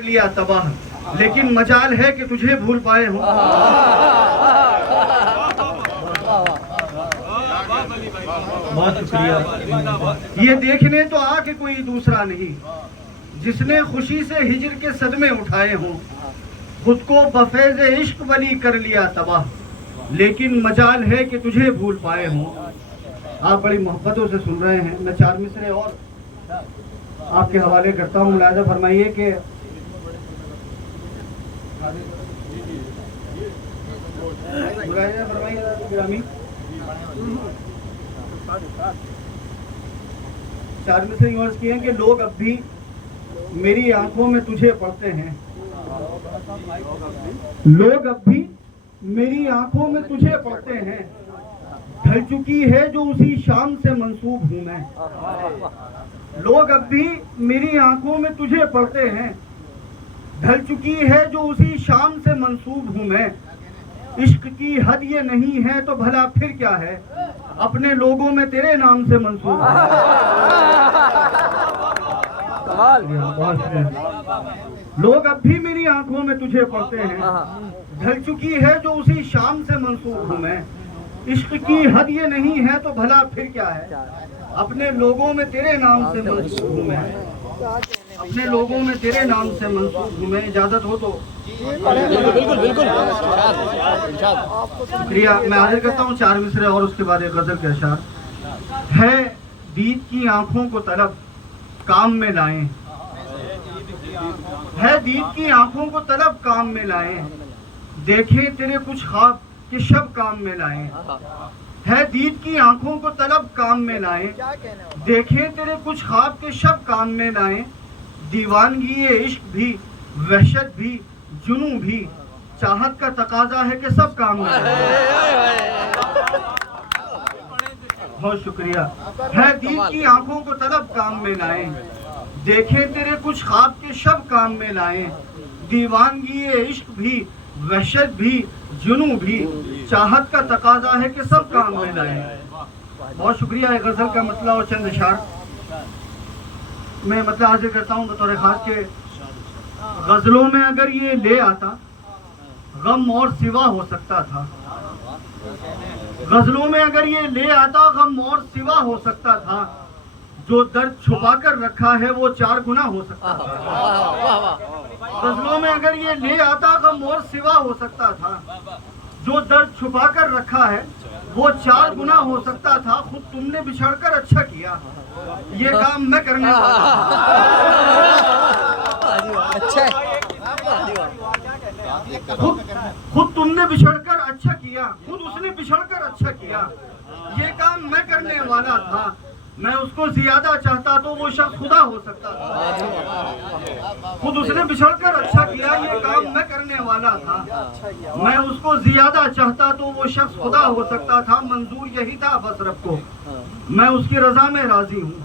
लिया तबाह, लेकिन मजाल है कि तुझे भूल पाए हो। बहुत शुक्रिया। ये देखने तो आ कि कोई दूसरा नहीं, जिसने खुशी से हिजर के सदमे उठाए हों, खुद को बफैज़ इश्क वली कर लिया तबाह, लेकिन मजाल है कि तुझे भूल पाए हों। आप बड़ी मोहब्बतों से सुन रहे हैं। मैं चार मिसरे और आपके हवाले करता हूँ। मुलाज़ा फरमाइए कि चार मिसरे यूँ किए हैं कि लोग अब भी मेरी आंखों में तुझे पढ़ते हैं, लोग अब भी मेरी आंखों में तुझे पढ़ते हैं, ढल चुकी है जो उसी शाम से मंसूब हूँ मैं। लोग अब भी मेरी आंखों में तुझे पढ़ते हैं, ढल चुकी है जो उसी शाम से मंसूब हूँ मैं। इश्क की हद ये नहीं है तो भला फिर क्या है, अपने लोगों में तेरे नाम से मंसूब है। लोग अब भी मेरी आंखों में तुझे पढ़ते हैं, ढल चुकी है जो उसी शाम से मंसूब हूँ मैं। इश्क की हद ये नहीं है तो भला फिर क्या है, अपने लोगों में तेरे नाम से मंसूब हूँ मैं, अपने लोगों में तेरे नाम से मंसूब हूँ मैं। इजाजत हो तो बिल्कुल शुक्रिया। मैं आगे करता हूँ चार मिसरे और उसके बाद एक गजल के अशार। है दीद की आंखों को तलब काम में लाएं, है दीद की आंखों को तलब काम में लाएं, देखें तेरे कुछ ख्वाब के शब काम में लाएं। है दीद की आंखों को तलब काम में लाएं, देखें तेरे कुछ ख्वाब के शब काम में लाएं। दीवानगी ये इश्क भी, वहशत भी, जुनू भी, चाहत का तकाजा है कि सब काम में लाएं। बहुत शुक्रिया। है दीद की आंखों को तलब काम में लाएं, देखें तेरे कुछ ख्वाब के शब काम में लाएं। दीवानगी ये इश्क भी, वहशत भी, जुनू भी, चाहत का तकाजा है कि सब काम में लाएं। बहुत शुक्रिया। एक गजल का मतला और चंद इशार मैं मतलब हाजिर करता हूँ बतौर खास के। गजलों में अगर ये ले आता गम और सिवा हो सकता था, गजलों में अगर ये ले आता गम और सिवा हो सकता था, जो दर्द छुपा कर रखा है वो चार गुना हो सकता था। गजलों में अगर ये ले आता गम और सिवा हो सकता था, जो दर्द छुपा कर रखा है वो चार गुना हो सकता था। खुद तुमने बिछड़कर अच्छा किया, ये काम मैं करने वाला। अच्छा खुद तुमने बिछड़कर अच्छा किया, खुद उसने बिछड़कर अच्छा किया, ये काम मैं करने वाला था। मैं उसको ज्यादा चाहता तो वो शख्स खुदा हो सकता था। खुद उसने बिछड़कर अच्छा किया, ये काम मैं करने वाला था। मैं उसको ज्यादा चाहता तो वो शख्स खुदा हो सकता था। मंजूर यही था बस रब को, मैं उसकी रजा में राजी हूँ।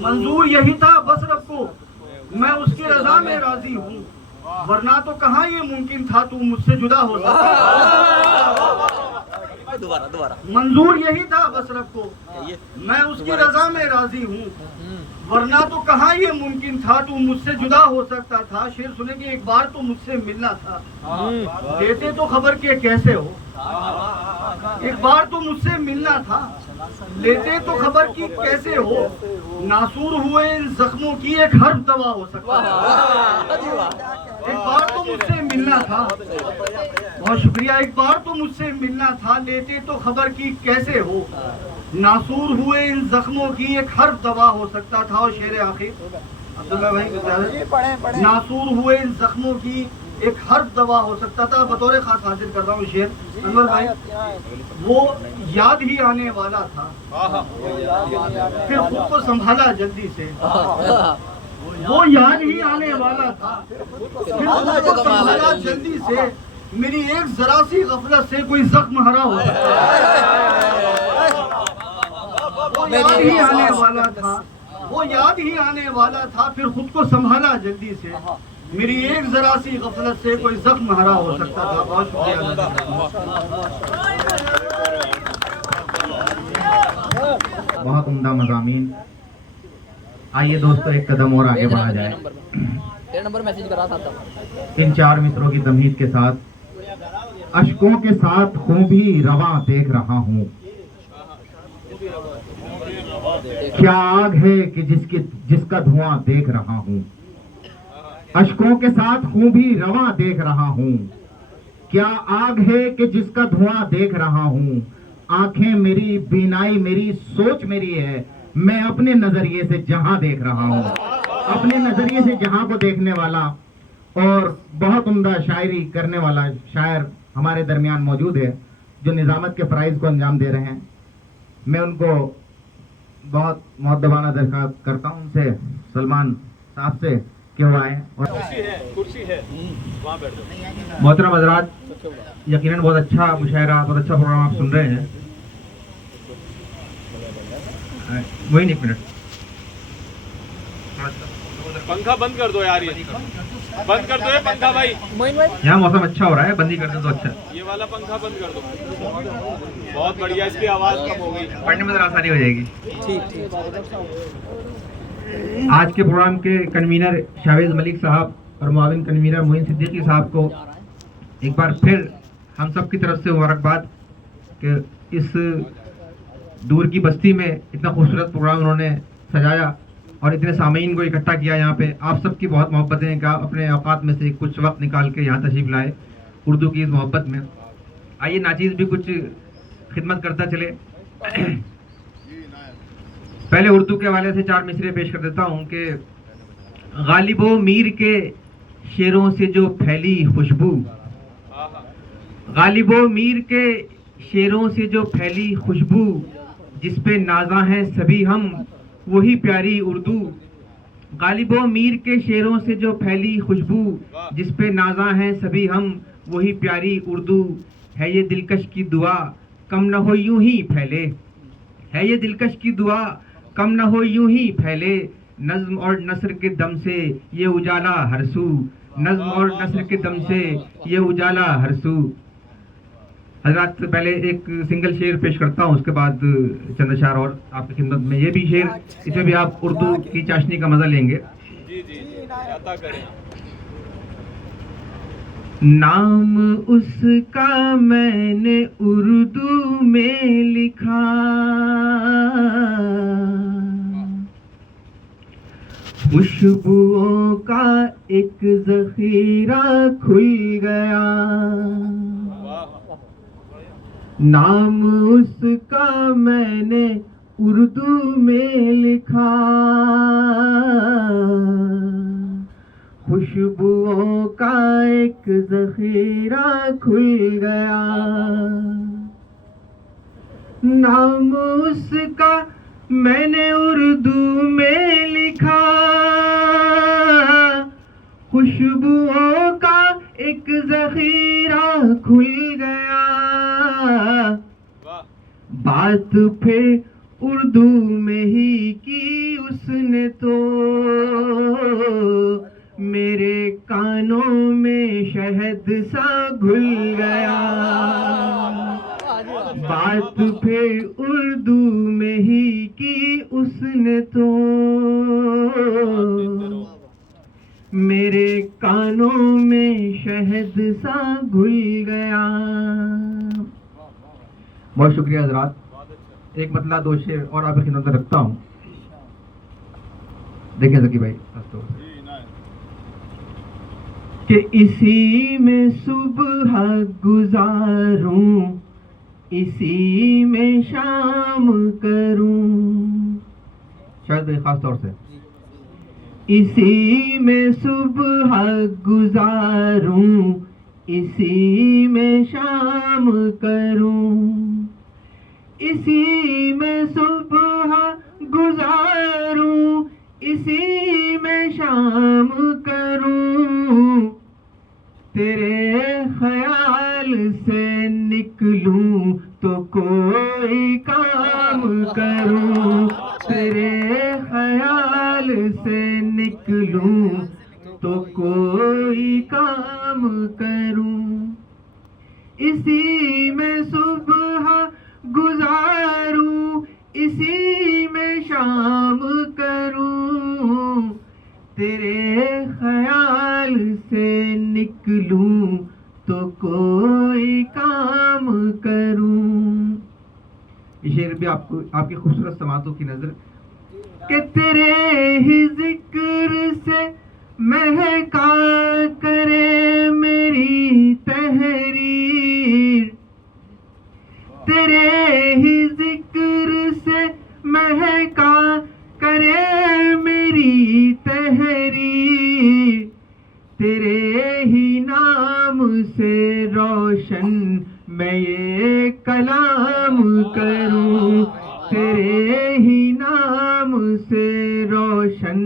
मंजूर यही था बस रब को, मैं उसकी रजा में राजी हूँ। वरना तो कहाँ ये मुमकिन था तू मुझसे जुदा हो सकता। दोबारा मंजूर यही था बस रब को, मैं उसकी रजा में राजी हूँ। वरना तो कहाँ ये मुमकिन था तू मुझसे जुदा हो सकता था। शेर सुने कि एक बार तो मुझसे मिलना था, देते तो खबर के कैसे हो। एक बार तो मुझसे मिलना था, लेते तो खबर की कैसे हो। नासूर हुए इन जख्मों की एक हर्फ दवा हो सकता था। एक बार तो मुझसे मिलना था। बहुत शुक्रिया। एक बार तो मुझसे मिलना था, लेते तो खबर की कैसे हो। नासूर हुए इन जख्मों की एक हर्फ दवा हो सकता था। और शेर आखिर अब्दुल्ला भाई, नासूर हुए इन जख्मों की एक हर्फ दवा हो सकता था। बतौर खास हाजिर कर रहा हूँ शेर अनवर भाई। वो याद ही आने वाला था, फिर खुद को संभाला जल्दी से। वो याद ही आने वाला था, फिर खुद को संभाला जल्दी से। मेरी एक जरा सी गफलत से कोई जख्म हरा हो सकता है। वो याद ही आने वाला था, वो याद ही आने वाला था, फिर खुद को संभाला जल्दी से। मेरी एक जरा सी गफलत से कोई जख्म हरा हो सकता था। बहुत शुक्रिया। बहुत उम्दा मज़ामीन। आइए दोस्तों एक कदम और आगे बढ़ा जाए। तेरा नंबर मैसेज करा था तब। इन चार मित्रों की तमहीद के साथ अशकों के साथ खूं भी रवां देख रहा हूँ। क्या आग है कि जिसका धुआं देख रहा हूँ। अशकों के साथ खूं भी रवां देख रहा हूँ। क्या आग है कि जिसका धुआं देख रहा हूँ। आंखें मेरी, बीनाई मेरी, सोच मेरी है। मैं अपने नजरिए से जहां देख रहा हूँ। अपने नजरिए से जहां को देखने वाला और बहुत उम्दा शायरी करने वाला शायर हमारे दरमियान मौजूद है, जो निजामत के फराइज को अंजाम दे रहे हैं। मैं उनको बहुत मुअद्दबाना दरख्वास्त करता हूं उनसे, सलमान साहब से, कि वो आए। कुर्सी है वहाँ बैठ जाओ। मोहतरम हज़रात, यकीनन बहुत अच्छा मुशायरा, बहुत अच्छा प्रोग्राम आप सुन रहे हैं। वही एक मिनट, पंखा बंद कर दो यार, ये बंद कर दो ये पंखा भाई। यहाँ मौसम अच्छा हो रहा है, बंदी कर दे तो अच्छा। ये वाला पंखा बंद कर दो, बहुत बढ़िया, इसकी आवाज कम हो गई, पढ़ने में जरा आसानी हो जाएगी। ठीक ठीक। आज के प्रोग्राम के कन्वीनर शावेज मलिक साहब और मुआविन कन्वीनर मोइन सिद्दीकी साहब को एक बार फिर हम सब की तरफ से मुबारकबाद कि इस दूर की बस्ती में इतना खूबसूरत प्रोग्राम उन्होंने सजाया और इतने सामीन को इकट्ठा किया। यहाँ पे आप सबकी बहुत मोहब्बत है कि आप अपने औकात में से कुछ वक्त निकाल के यहाँ तशरीफ लाए उर्दू की इस मोहब्बत में। आइए नाचीज़ भी कुछ खिदमत करता चले। पहले उर्दू के हवाले से चार मिसरे पेश कर देता हूँ कि गालिबो मीर के शेरों से जो फैली खुशबू, गालिबो मीर के शेरों से जो फैली खुशबू, जिस पे नाजा हैं सभी हम वही प्यारी उर्दू। गालिबो मीर के शेरों से जो फैली खुशबू, जिस पे नाजा हैं सभी हम वही प्यारी उर्दू। है ये दिलकश की दुआ कम न हो यूं ही फैले, है ये दिलकश की दुआ कम न हो यूं ही फैले। नज्म और नस्र के दम से ये उजाला हरसू, नज्म और नस्र के दम से ये उजाला हरसू। हजरात, पहले एक सिंगल शेर पेश करता हूँ, उसके बाद चंद अशार और आपकी खिदमत में। ये भी शेर, इसमें भी आप उर्दू की चाशनी का मजा लेंगे। जी जी अता करें। नाम उसका मैंने उर्दू में लिखा, खुशबुओं का एक जखीरा खुल गया। नाम उसका मैंने उर्दू में लिखा, खुशबुओं का एक जखीरा खुल गया। नाम उसका मैंने उर्दू में लिखा, खुशबुओं का एक जखीरा खुल गया। बात फिर उर्दू में ही की उसने तो, मेरे कानों में शहद सा घुल गया। बात फिर उर्दू में ही की उसने तो, मेरे कानों में शहद सा घुल गया। बहुत शुक्रिया हजरात। एक मतला दो शेर और आपकी खिदमत में रखता हूँ। देखिए जकी भाई, कि इसी में सुबह गुजारूं, इसी में शाम करूं। शायद खास तौर से इसी में सुबह गुजारूं, इसी में शाम करूं। इसी में सुबह गुजारूं, इसी में शाम करूं। तेरे ख्याल से निकलूं तो कोई काम करूं। तेरे ख्याल से निकलूं तो कोई काम करूं। इसी में सुबह गुजारूं, इसी में शाम करूं। तेरे ख्याल ख्याल से निकलूं तो कोई काम करूं। ये शेर भी आपको आपकी खूबसूरत समातों की नजर कि तेरे ही जिक्र से महका करे मेरी तहरीर, तेरे ही जिक्र से महका करे मेरी तहरीर, तेरे ही नाम से रोशन मैं ये कलाम करूं, तेरे ही नाम से रोशन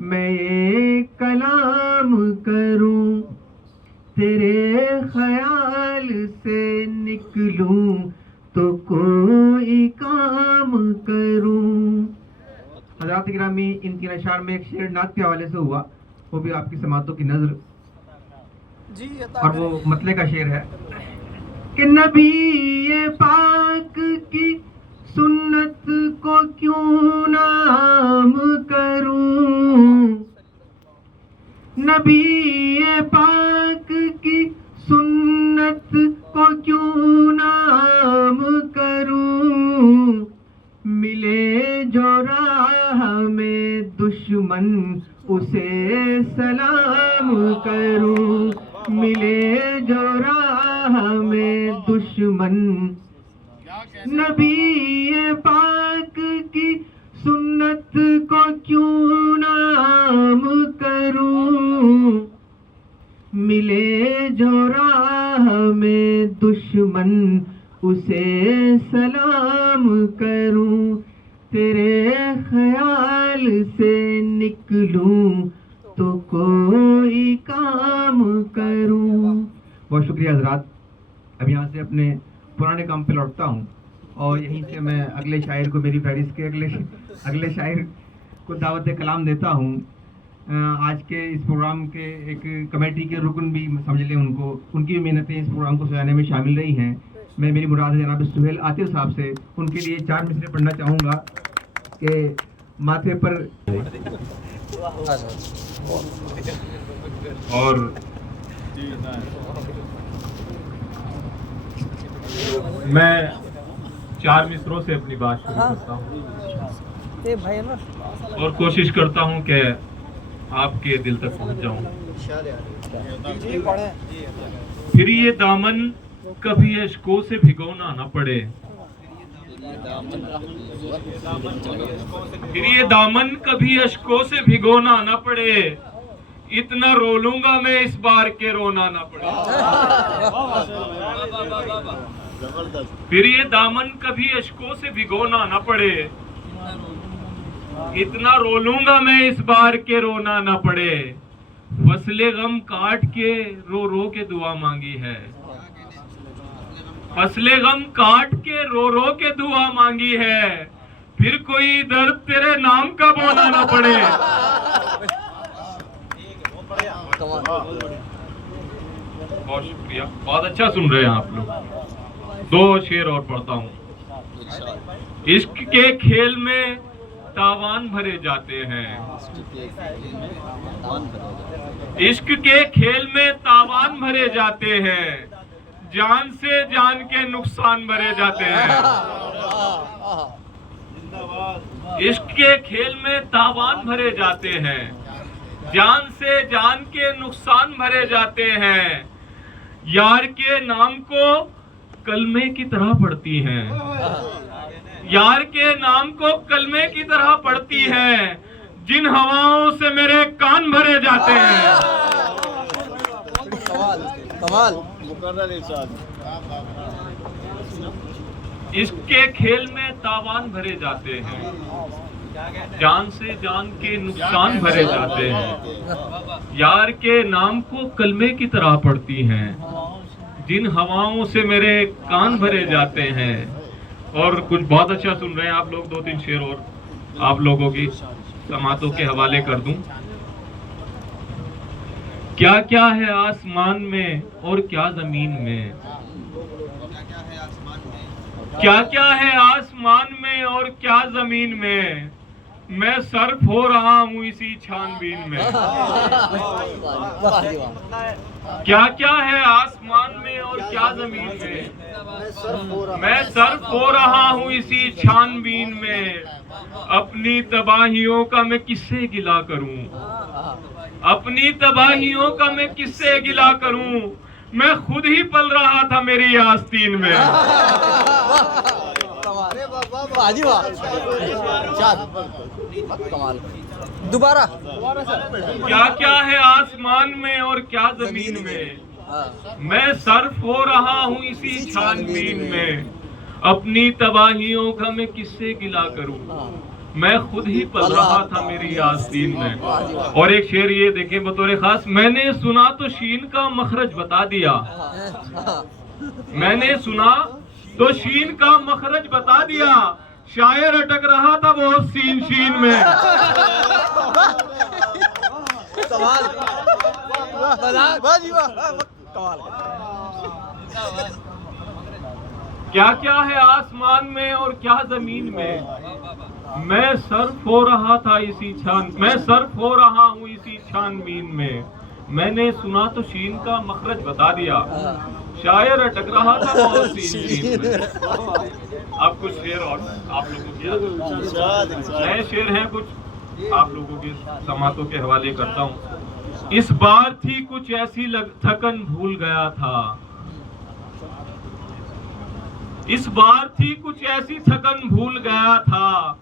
मैं ये कलाम करूं, तेरे ख्याल से निकलूं तो कोई काम करूं। हज़रात गिरामी, इन तीन अशार में एक शेर नात के हवाले से हुआ, वो भी आपकी समातों की नजर जी, और वो मतले का शेर है कि नबी ये पाक की सुन्नत को क्यों नाम करूं, नबी ये पाक की सुन्नत को क्यों नाम करूं, मिले जो राह में दुश्मन उसे सलाम करूं, मिले जो राह में दुश्मन, नबी पाक की सुन्नत को क्यों नाम करूं, मिले जो राह में दुश्मन उसे सलाम करूं, तेरे ख्याल से निकलूं तो कोई काम करूं। बहुत शुक्रिया हजरात। अब यहाँ से अपने पुराने काम पे लौटता हूँ और यहीं से मैं अगले शायर को, मेरी फहरिस्त के अगले शायर को दावत कलाम देता हूँ। आज के इस प्रोग्राम के एक कमेटी के रुकन भी समझ लें उनको, उनकी भी मेहनतें इस प्रोग्राम को सजाने में शामिल रही हैं। मैं मेरी मुराद है जनाब सुहेल आतिफ साहब से, उनके लिए 4 मिसरे पढ़ना चाहूँगा कि माथे पर और मैं 4 मिसरों से अपनी बात शुरू करता हूँ ये भाई ना और कोशिश करता हूँ कि आपके दिल तक पहुँच जाऊँ। जी पढ़े। फिर ये दामन कभी अश्कों से भिगोना न पड़े, फिर ये दामन कभी अश्कों से भिगोना न पड़े, इतना रो लूंगा मैं इस बार के रोना ना पड़े। फिर ये दामन कभी अश्कों से भिगोना ना पड़े, इतना रो लूंगा मैं इस बार के रोना ना पड़े। फसले गम काट के रो रो के दुआ मांगी है, फसले गम काट के रो के दुआ मांगी है, फिर कोई दर्द तेरे नाम का बोना ना पड़े। बहुत शुक्रिया, बहुत अच्छा सुन रहे हैं आप लोग। 2 शेर और पढ़ता हूँ। इश्क के खेल में तावान भरे जाते हैं, इश्क के खेल में तावान भरे जाते हैं, जान से जान के नुकसान भरे जाते हैं। इश्क के खेल में तावान भरे जाते हैं, जान से जान के नुकसान भरे जाते हैं, यार के नाम को कलमे की तरह पढ़ती हैं, यार के नाम को कलमे की तरह पढ़ती हैं, जिन हवाओं से मेरे कान भरे जाते हैं। कमाल इसके खेल में तावान भरे जाते हैं, जान से जान के नुकसान भरे जाते हैं, यार के नाम को कलमे की तरह पढ़ती हैं, जिन हवाओं से मेरे कान भरे जाते हैं। और कुछ बहुत अच्छा सुन रहे हैं आप लोग। 2-3 शेर और आप लोगों की समातों के हवाले कर दूं। क्या क्या है आसमान में और क्या जमीन में, क्या क्या है आसमान में और क्या जमीन में, मैं सर्फ हो रहा हूँ इसी छानबीन में। वाह जी वाह। क्या क्या है आसमान में और क्या जमीन में, मैं सर्फ हो रहा हूँ इसी छानबीन में। अपनी तबाहियों का मैं किससे गिला करूं, अपनी तबाहियों का मैं किससे गिला करूं। मैं खुद ही पल रहा था मेरी आस्तीन में। वाह जी वाह। कमाल। दोबारा। क्या क्या है आसमान में और क्या जमीन में, मैं सर्फ हो रहा हूँ इसी छानबीन में। अपनी तबाहियों का मैं किससे गिला करूं, मैं खुद ही पल रहा था मेरी आस्तीन में। और एक शेर ये देखें बतौर खास, मैंने सुना तो शीन का मखरज बता दिया। मैंने सुना तो शीन का मखरज बता दिया। शायर अटक रहा था वो सीन शीन में। कमाल। वाह जी वाह। कमाल। क्या क्या है आसमान में और क्या जमीन में, मैं सर्फ हो रहा था इसी मैं सर्फ हो रहा हूँ इसी छानबीन में। मैंने सुना तो शीन का मखरज बता दिया। शायर अटक रहा था वो सीन शीन में। अब कुछ शेर और आप लोगों के नए शेर हैं, कुछ आप लोगों के समातों के हवाले करता हूँ। इस बार थी कुछ ऐसी थकन भूल गया था। इस बार थी कुछ ऐसी थकन भूल गया था।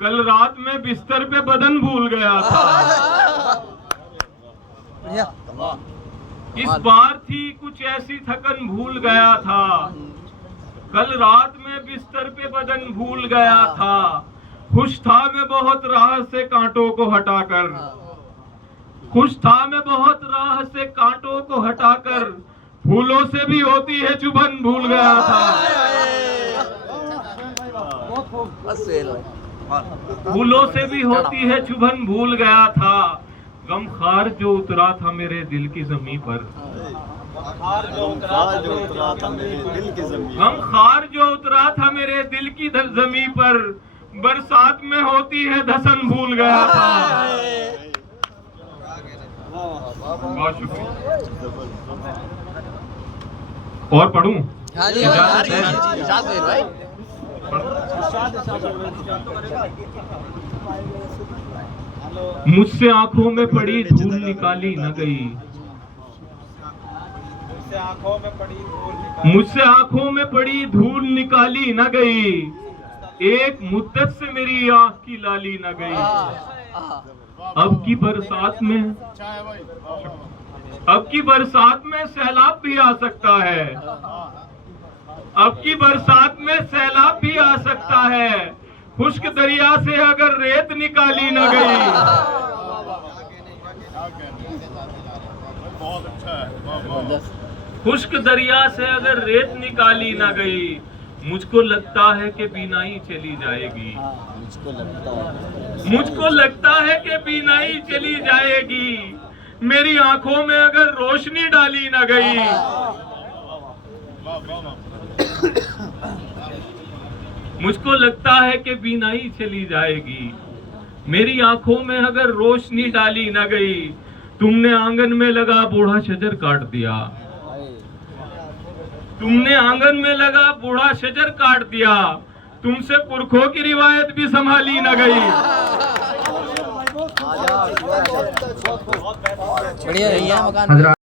कल रात में बिस्तर पे बदन भूल गया था। इस बार थी कुछ ऐसी थकन भूल गया था। कल रात में बिस्तर पे बदन भूल गया था। खुश था मैं बहुत राह से कांटों को हटाकर। खुश था मैं बहुत राह से कांटों को हटाकर। फूलों से भी होती है चुभन भूल गया था। फूलों से भी होती है चुभन भूल गया था। गम खार जो उतरा था मेरे दिल की जमीन पर। गम खार जो उतरा था मेरे दिल की जमीन पर। बरसात में होती है धसन भूल गया था। बहुत शुक्रिया। और पढ़ूं? हाँ जी भाई। मुझसे आंखों में पड़ी धूल निकाली न गई। मुझसे आंखों में पड़ी धूल निकाली न गई। एक मुद्दत से मेरी आंख की लाली न गई। अब की बरसात में सैलाब भी आ सकता है। अब की बरसात में सैलाब भी आ सकता है। खुश्क दरिया से अगर रेत निकाली न गई। खुश्क दरिया से अगर रेत निकाली न गई। मुझको लगता है कि बीनाई चली जाएगी। मुझको लगता है कि बीनाई चली जाएगी। मेरी आंखों में अगर रोशनी डाली न गई। मुझको लगता है कि बीनाई चली जाएगी। मेरी आंखों में अगर रोशनी डाली न गई। तुमने आंगन में लगा बूढ़ा शजर काट दिया। तुमने आंगन में लगा बूढ़ा शजर काट दिया। तुमसे पुरखों की रिवायत भी संभाली न गई। बढ़िया मकान।